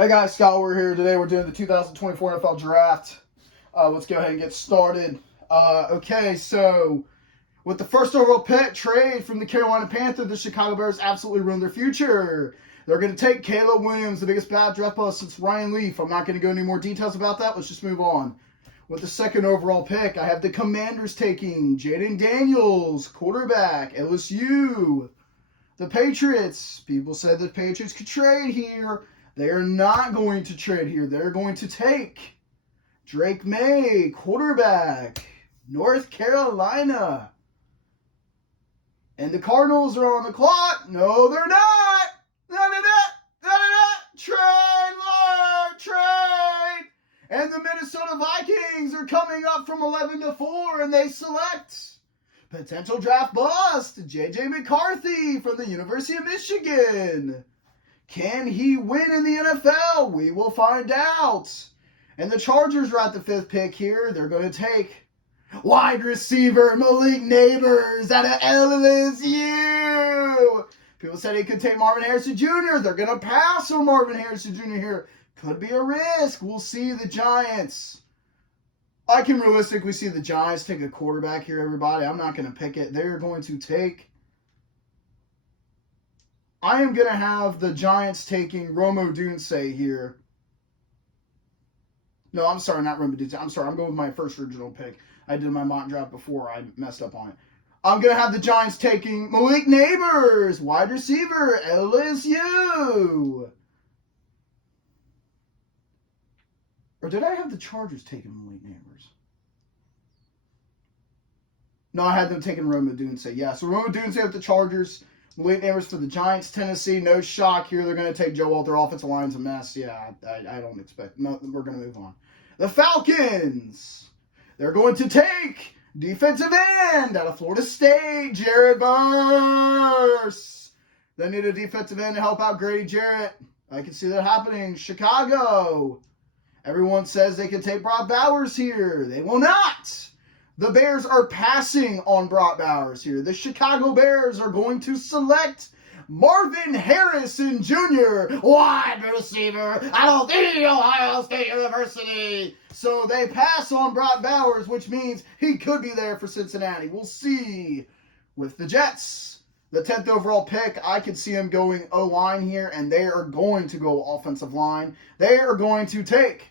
Hey guys, Scott, we're here today. We're doing the 2024 NFL Draft. Let's go ahead and get started. Okay, so with the first overall pick trade from the Carolina Panthers, the Chicago Bears absolutely ruined their future. They're going to take Caleb Williams, the biggest bad draft bust since Ryan Leaf. I'm not going to go into any more details about that. Let's just move on. With the second overall pick, I have the Commanders taking Jaden Daniels, quarterback, LSU. The Patriots, people said the Patriots could trade here. They are not going to trade here. They're going to take Drake May, quarterback, North Carolina. And the Cardinals are on the clock. No, they're not. Trade, Lord, trade. And the Minnesota Vikings are coming up from 11-4, and they select potential draft bust, J.J. McCarthy from the University of Michigan. Can he win in the NFL? We will find out. And the Chargers are at the fifth pick here. They're going to take wide receiver Malik Nabers out of LSU. People said he could take Marvin Harrison Jr. They're going to pass on Marvin Harrison Jr. here. Could be a risk. We'll see the Giants. I can realistically see the Giants take a quarterback here, everybody. I'm not going to pick it. They're going to take... I am going to have the Giants taking Rome Odunze here. No, I'm sorry, not Rome Odunze. I'm sorry, I'm going with my first original pick. I did my mock draft before. I messed up on it. I'm going to have the Giants taking Malik Nabers, wide receiver, LSU. Or did I have the Chargers taking Malik Nabers? No, I had them taking Rome Odunze. Yeah, so Rome Odunze with the Chargers. Malik Nabers for the Giants. Tennessee, no shock here. They're going to take Joe Walter. Offensive line's a mess. Yeah, I don't expect. No, we're going to move on. The Falcons. They're going to take defensive end out of Florida State, Jared Verse. They need a defensive end to help out Grady Jarrett. I can see that happening. Chicago. Everyone says they can take Brock Bowers here. They will not. The Bears are passing on Brock Bowers here. The Chicago Bears are going to select Marvin Harrison Jr., wide receiver out of the Ohio State University. So they pass on Brock Bowers, which means he could be there for Cincinnati. We'll see. With the Jets, the 10th overall pick, I could see them going O-line here, and they are going to go offensive line. They are going to take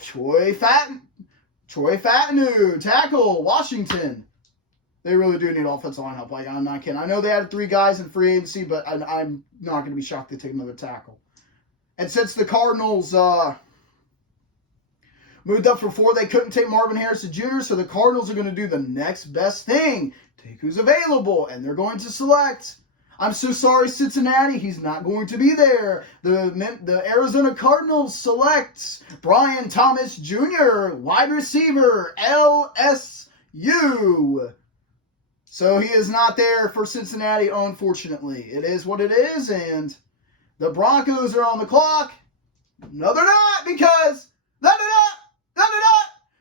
Troy Fattanu, tackle, Washington. They really do need offensive line help. Like, I'm not kidding. I know they had 3 guys in free agency, but I'm not going to be shocked they take another tackle. And since the Cardinals moved up for 4, they couldn't take Marvin Harrison Jr., so the Cardinals are going to do the next best thing. Take who's available, and they're going to select... I'm so sorry, Cincinnati. He's not going to be there. The Arizona Cardinals selects Brian Thomas Jr., wide receiver, LSU. So he is not there for Cincinnati, unfortunately. It is what it is, and the Broncos are on the clock. No, they're not, because they're not.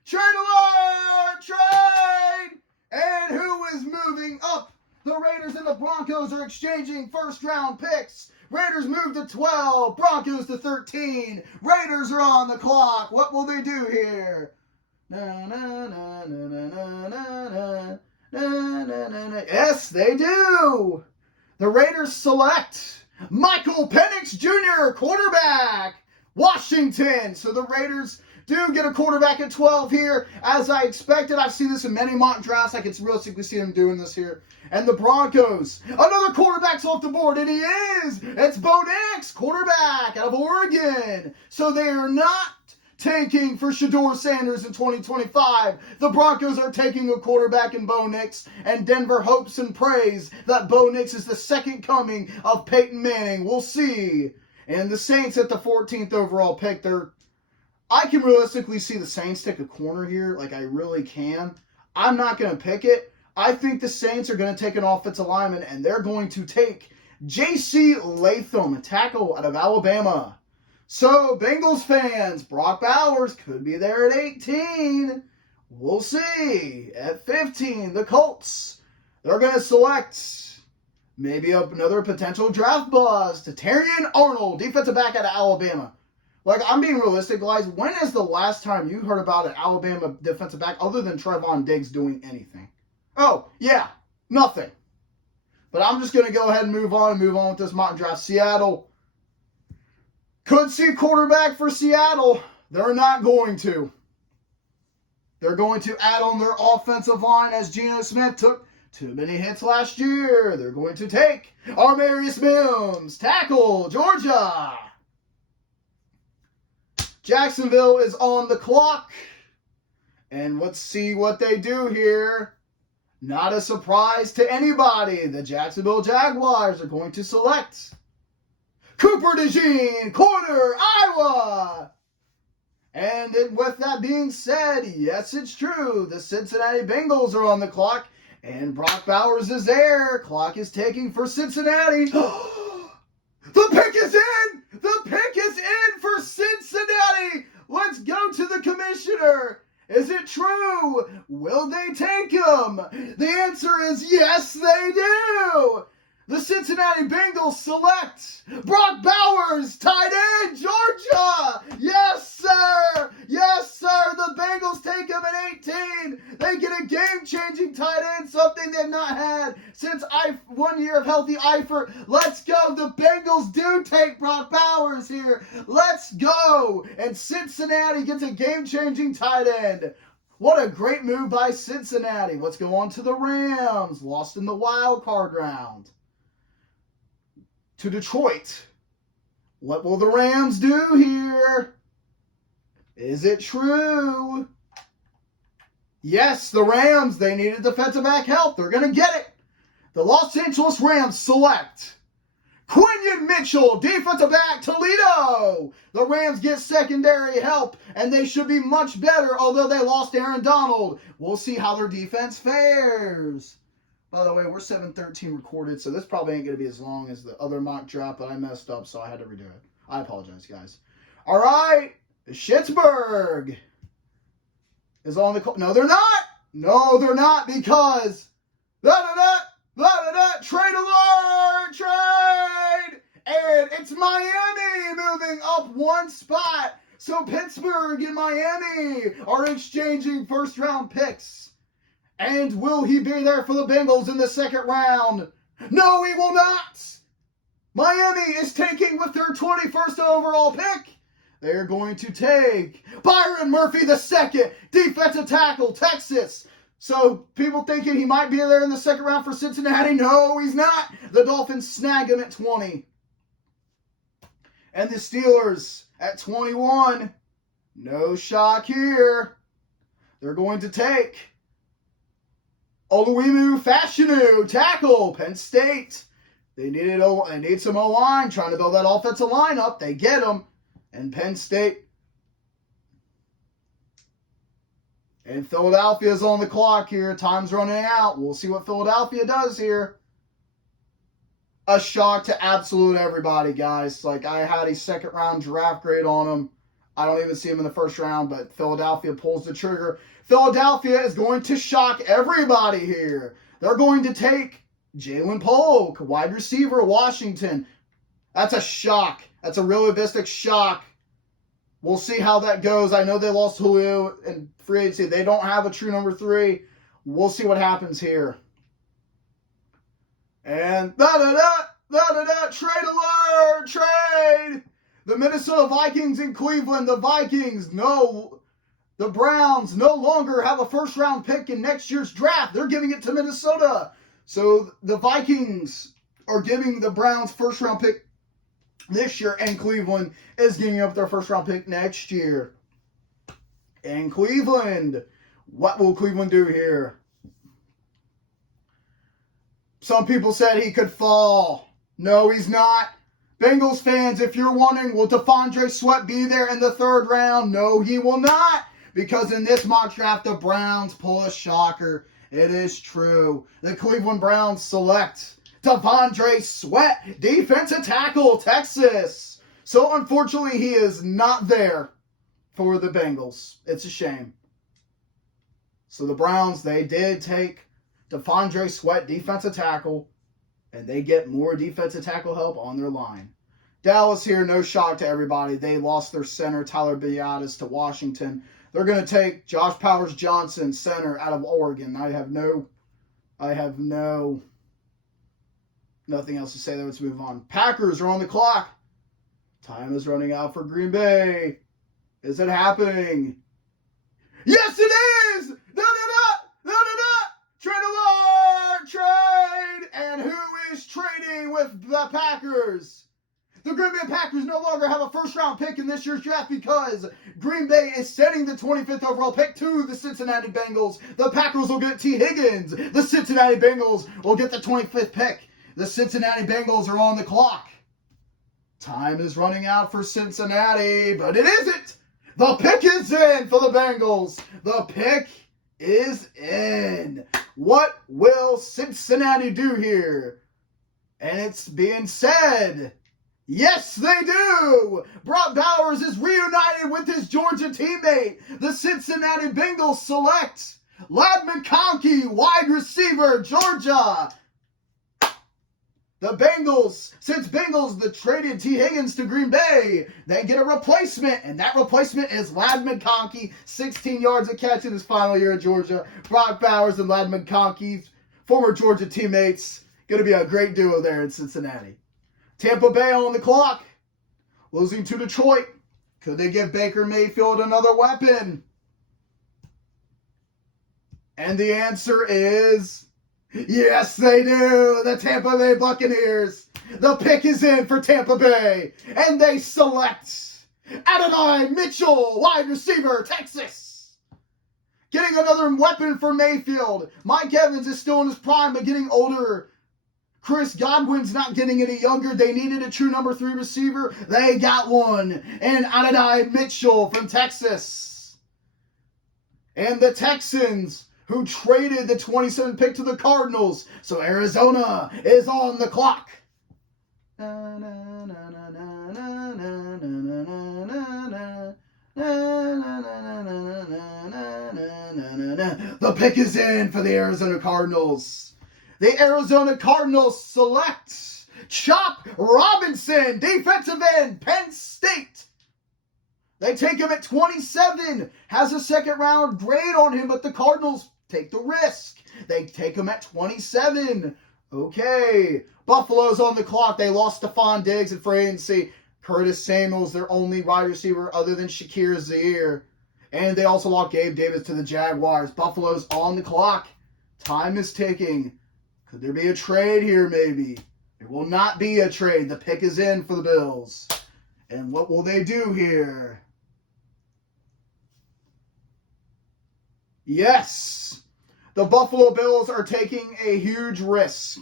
Trade alert, trade. And who is moving up? The Raiders and the Broncos are exchanging first-round picks. Raiders move to 12. Broncos to 13. Raiders are on the clock. What will they do here? Yes, they do. The Raiders select Michael Penix Jr., quarterback, Washington. So the Raiders do get a quarterback at 12 here, as I expected. I've seen this in many mock drafts. I can realistically see them doing this here. And the Broncos, another quarterback's off the board, and he is. It's Bo Nix, quarterback out of Oregon. So they are not taking for Shedeur Sanders in 2025. The Broncos are taking a quarterback in Bo Nix, and Denver hopes and prays that Bo Nix is the second coming of Peyton Manning. We'll see. And the Saints at the 14th overall pick, I can realistically see the Saints take a corner here. Like, I really can. I'm not going to pick it. I think the Saints are going to take an offensive lineman, and they're going to take J.C. Latham, a tackle out of Alabama. So, Bengals fans, Brock Bowers could be there at 18. We'll see. At 15, the Colts, they're going to select Maybe another potential draft bust. Terrion Arnold, defensive back out of Alabama. Like, I'm being realistic, guys. When is the last time you heard about an Alabama defensive back other than Trevon Diggs doing anything? Oh, yeah, nothing. But I'm just going to go ahead and move on with this mock draft. Seattle could see quarterback for Seattle. They're not going to. They're going to add on their offensive line as Geno Smith took too many hits last year. They're going to take Armarius Mims, tackle, Georgia. Jacksonville is on the clock. And let's see what they do here. Not a surprise to anybody. The Jacksonville Jaguars are going to select Cooper DeJean, corner, Iowa. And with that being said, yes, it's true. The Cincinnati Bengals are on the clock. And Brock Bowers is there. Clock is ticking for Cincinnati. The pick is in! The pick is in for Cincinnati! Let's go to the commissioner. Is it true? Will they take him? The answer is yes, they do! The Cincinnati Bengals select Brock Bowers, tight end, Georgia! Yes, sir! Yes, sir! The Bengals take him at 18. They get a game-changing tight end, something they've not had since 1 year of healthy Eifert. Let's go! The Bengals do take Brock Bowers here. Let's go! And Cincinnati gets a game-changing tight end. What a great move by Cincinnati. Let's go on to the Rams. Lost in the wild card round. To Detroit. What will the Rams do here? Is it true? Yes, the Rams, they needed defensive back help. They're going to get it. The Los Angeles Rams select Quinion Mitchell, defensive back, Toledo. The Rams get secondary help, and they should be much better, although they lost Aaron Donald. We'll see how their defense fares. By the way, we're 7:13 recorded, so this probably ain't going to be as long as the other mock draft, but I messed up, so I had to redo it. I apologize, guys. All right, Schittsburg is on the call. No, they're not. No, they're not, because trade alert, trade, and it's Miami moving up one spot. So Pittsburgh and Miami are exchanging first-round picks. And will he be there for the Bengals in the second round? No, he will not. Miami is taking with their 21st overall pick. They're going to take Byron Murphy II, defensive tackle, Texas. So people thinking he might be there in the second round for Cincinnati. No, he's not. The Dolphins snag him at 20. And the Steelers at 21. No shock here. They're going to take Oluwemu Fashanu, tackle, Penn State. They need some O-line, trying to build that offensive line up. They get them. And Penn State. And Philadelphia's on the clock here. Time's running out. We'll see what Philadelphia does here. A shock to absolute everybody, guys. Like, I had a second-round draft grade on them. I don't even see him in the first round, but Philadelphia pulls the trigger. Philadelphia is going to shock everybody here. They're going to take Jalen Polk, wide receiver, Washington. That's a shock. That's a realistic shock. We'll see how that goes. I know they lost Julio in free agency. They don't have a true number 3. We'll see what happens here. And trade alert, trade. The Minnesota Vikings in Cleveland. The Vikings, no. The Browns no longer have a first-round pick in next year's draft. They're giving it to Minnesota. So the Vikings are giving the Browns first-round pick this year, and Cleveland is giving up their first-round pick next year. And Cleveland, what will Cleveland do here? Some people said he could fall. No, he's not. Bengals fans, if you're wondering, will T'Vondre Sweat be there in the third round? No, he will not. Because in this mock draft, the Browns pull a shocker. It is true. The Cleveland Browns select T'Vondre Sweat, defensive tackle, Texas. So unfortunately, he is not there for the Bengals. It's a shame. So the Browns, they did take T'Vondre Sweat, defensive tackle. And they get more defensive tackle help on their line. Dallas here, no shock to everybody. They lost their center, Tyler Biadasz, to Washington. They're going to take Josh Powers Johnson, center, out of Oregon. I have nothing else to say there. Let's move on. Packers are on the clock. Time is running out for Green Bay. Is it happening? Yes, it is! Trade alert! Trade! And who is trading with the Packers? The Green Bay Packers no longer have a first-round pick in this year's draft because Green Bay is sending the 25th overall pick to the Cincinnati Bengals. The Packers will get T. Higgins. The Cincinnati Bengals will get the 25th pick. The Cincinnati Bengals are on the clock. Time is running out for Cincinnati, but it isn't. The pick is in for the Bengals. The pick is in. What will Cincinnati do here? And it's being said, yes, they do. Brock Bowers is reunited with his Georgia teammate. The Cincinnati Bengals select Ladd McConkey, wide receiver, Georgia. The Bengals, since Bengals traded T. Higgins to Green Bay, they get a replacement, and that replacement is Ladd McConkey, 16 yards a catch in his final year at Georgia. Brock Bowers and Ladd McConkey, former Georgia teammates, going to be a great duo there in Cincinnati. Tampa Bay on the clock, losing to Detroit. Could they give Baker Mayfield another weapon? And the answer is yes, they do. The Tampa Bay Buccaneers. The pick is in for Tampa Bay. And they select Adonai Mitchell, wide receiver, Texas. Getting another weapon for Mayfield. Mike Evans is still in his prime, but getting older. Chris Godwin's not getting any younger. They needed a true number 3 receiver. They got one. And Adonai Mitchell from Texas. And the Texans, who traded the 27th pick to the Cardinals. So Arizona is on the clock. The pick is in for the Arizona Cardinals. The Arizona Cardinals select Chop Robinson, defensive end, Penn State. They take him at 27, has a second round grade on him, but the Cardinals take the risk. They take him at 27. Okay. Buffalo's on the clock. They lost Stephon Diggs at free agency. Curtis Samuel's their only wide receiver other than Shakir Zaire. And they also lost Gabe Davis to the Jaguars. Buffalo's on the clock. Time is ticking. Could there be a trade here maybe? There will not be a trade. The pick is in for the Bills. And what will they do here? Yes, the Buffalo Bills are taking a huge risk.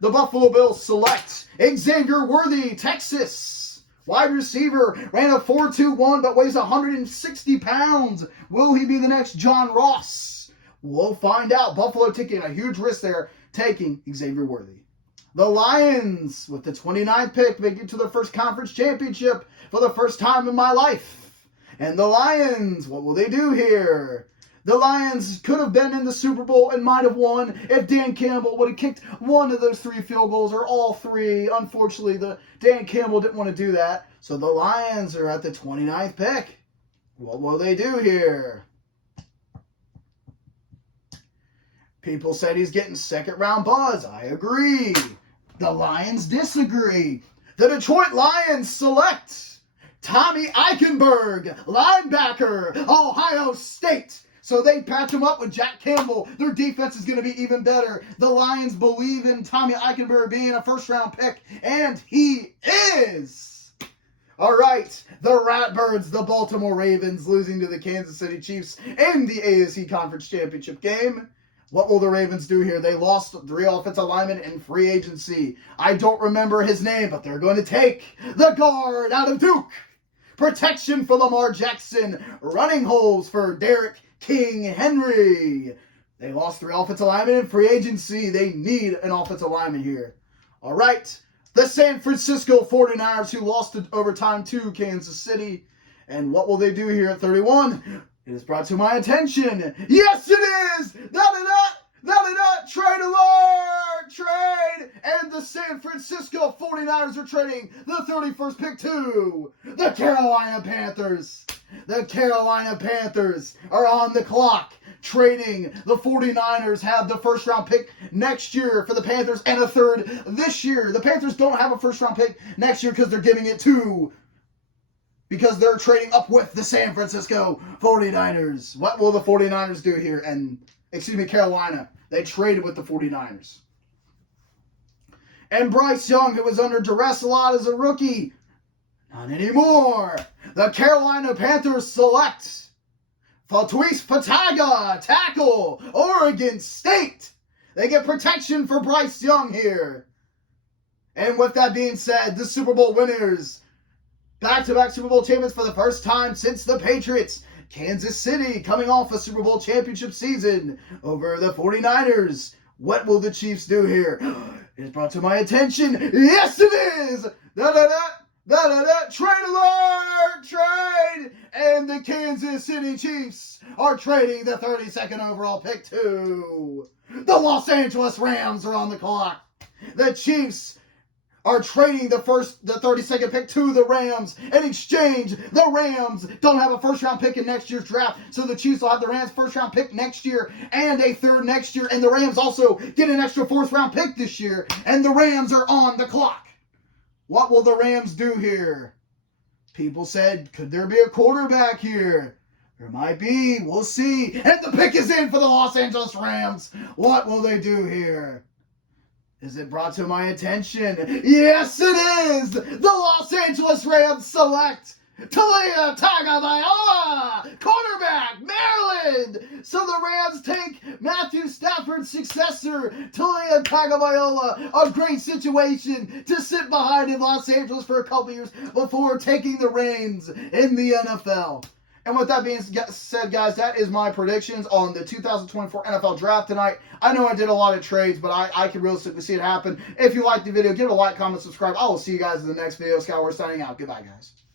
The Buffalo Bills select Xavier Worthy, Texas. Wide receiver, ran a 4.21 but weighs 160 pounds. Will he be the next John Ross? We'll find out. Buffalo taking a huge risk there, taking Xavier Worthy. The Lions, with the 29th pick, make it to their first conference championship for the first time in my life. And the Lions, what will they do here? The Lions could have been in the Super Bowl and might have won if Dan Campbell would have kicked one of those 3 field goals or all 3. Unfortunately, Dan Campbell didn't want to do that. So the Lions are at the 29th pick. What will they do here? People said he's getting second round buzz. I agree. The Lions disagree. The Detroit Lions select Tommy Eichenberg, linebacker, Ohio State. So they patch him up with Jack Campbell. Their defense is going to be even better. The Lions believe in Tommy Eichenberg being a first-round pick, and he is. All right, the Ratbirds, the Baltimore Ravens, losing to the Kansas City Chiefs in the AFC Conference Championship game. What will the Ravens do here? They lost 3 offensive linemen in free agency. I don't remember his name, but they're going to take the guard out of Duke. Protection for Lamar Jackson. Running holes for Derek King Henry. They lost 3 offensive linemen in free agency. They need an offensive lineman here. All right. The San Francisco 49ers, who lost in overtime to Kansas City. And what will they do here at 31? It is brought to my attention. Yes, it is! Trade alert! Trade! And the San Francisco 49ers are trading the 31st pick to the Carolina Panthers. The Carolina Panthers are on the clock trading. The 49ers have the first round pick next year for the Panthers and a third this year. The Panthers don't have a first round pick next year because they're giving it to because they're trading up with the San Francisco 49ers. What will the 49ers do here? Carolina. They traded with the 49ers. And Bryce Young, who was under duress a lot as a rookie, not anymore. The Carolina Panthers select Fatuis Pataga, tackle, Oregon State. They get protection for Bryce Young here. And with that being said, the Super Bowl winners, back-to-back Super Bowl champions for the first time since the Patriots. Kansas City coming off a Super Bowl championship season over the 49ers. What will the Chiefs do here? It is brought to my attention. Yes, it is! Trade alert! Trade! And the Kansas City Chiefs are trading the 32nd overall pick to the Los Angeles Rams are on the clock. The Chiefs are trading the 32nd pick to the Rams. In exchange, the Rams don't have a first-round pick in next year's draft, so the Chiefs will have the Rams' first-round pick next year and a third next year, and the Rams also get an extra fourth-round pick this year, and the Rams are on the clock. What will the Rams do here? People said, could there be a quarterback here? There might be. We'll see. And the pick is in for the Los Angeles Rams. What will they do here? Is it brought to my attention? Yes, it is! The Los Angeles Rams select Talia Tagovailoa, quarterback, Maryland! So the Rams take Matthew Stafford's successor, Talia Tagovailoa. A great situation to sit behind in Los Angeles for a couple years before taking the reins in the NFL. And with that being said, guys, that is my predictions on the 2024 NFL Draft tonight. I know I did a lot of trades, but I can realistically see it happen. If you liked the video, give it a like, comment, subscribe. I will see you guys in the next video. Sky Wars signing out. Goodbye, guys.